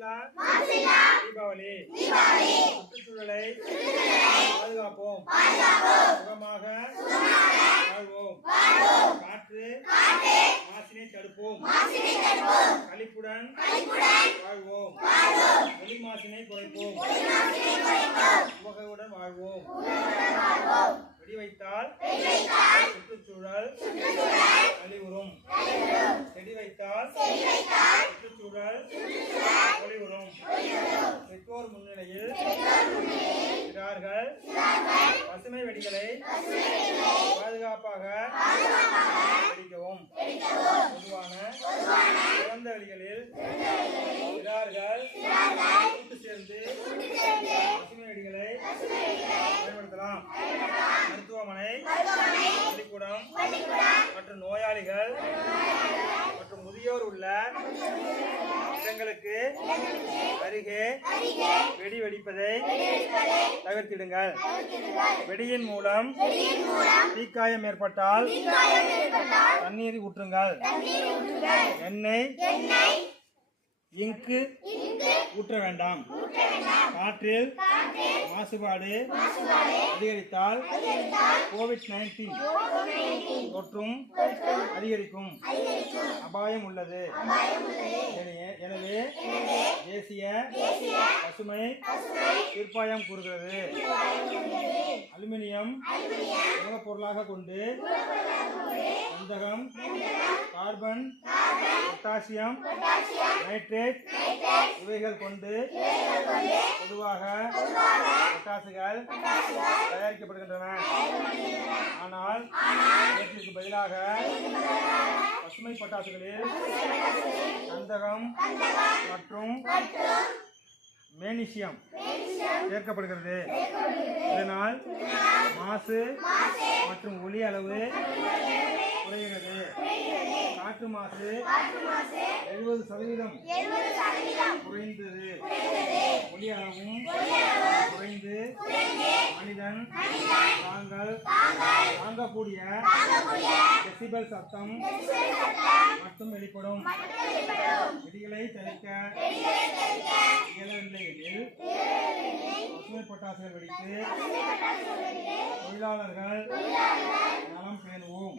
மாசில்லா தீபாவளி சுற்றுச்சூழலை பாதுகாப்போம், சுகமாக வாழ்வோம், காற்று மாசினை தடுப்போம், கழிப்புடன் வாழ்வோம், ஒளி மாசினை குறைப்போம், உவகையுடன் வாழ்வோம். வெடி வைத்தால் சுற்றுச்சூழல் அழிவுறும், செடி வைத்தால் சுற்றுச்சூழல் ஒளிவுறும். பெற்றோர் முன்னிலையில் சிறார்கள் பசுமை வெடிகளை பாதுகாப்பாக வெடிக்கவும். பொதுவான திறந்த வெளிகளில் சிறார்கள் கூட்டு சேர்ந்து பசுமை வெடிகளை பயன்படுத்தலாம். மருத்துவமனை, பள்ளிக்கூடம் மற்றும் நோயாளிகள் மற்றும் முதியோர் உள்ள இடங்களுக்கு அருகே வெடி வெடிப்பதை தவிர்த்திடுங்கள். வெடியின் மூலம் தீக்காயம் ஏற்பட்டால் தண்ணீர் ஊற்றுங்கள். எண்ணெய், இங்கு ஊற்ற வேண்டாம். காற்றில் மாசுபாடு அதிகரித்தால் COVID-19 தொற்றும் அதிகரிக்கும் அபாயம் உள்ளது. எனவே தேசிய பசுமை தீர்ப்பாயம் கூறுகிறது, அலுமினியம் உணவுப் பொருளாக கொண்டு கந்தகம், கார்பன், பொட்டாசியம், நைட்ரேட் இவைகள் கொண்டு பொதுவாக பட்டாசுகள் தயாரிக்கப்படுகின்றன. ஆனால் இவற்றிற்கு பதிலாக பசுமை பட்டாசுகளில் கந்தகம் மற்றும் மேக்னீசியம் சேர்க்கப்படுகிறது. இதனால் மாசு மற்றும் ஒலி அளவு குறைகிறது. காற்று மாசு 70% குறைந்தது. ஒலி அளவும் குறைந்து மனிதன் தாங்கக்கூடிய டெசிபல் சத்தம் மட்டும் வெளிப்படும். வெடிகளை தவிர்க்க இயலவில்லை எனில் பசுமை பட்டாசுகள் வெடித்து தொழிலாளர்கள் நலம் பேணுவோம்.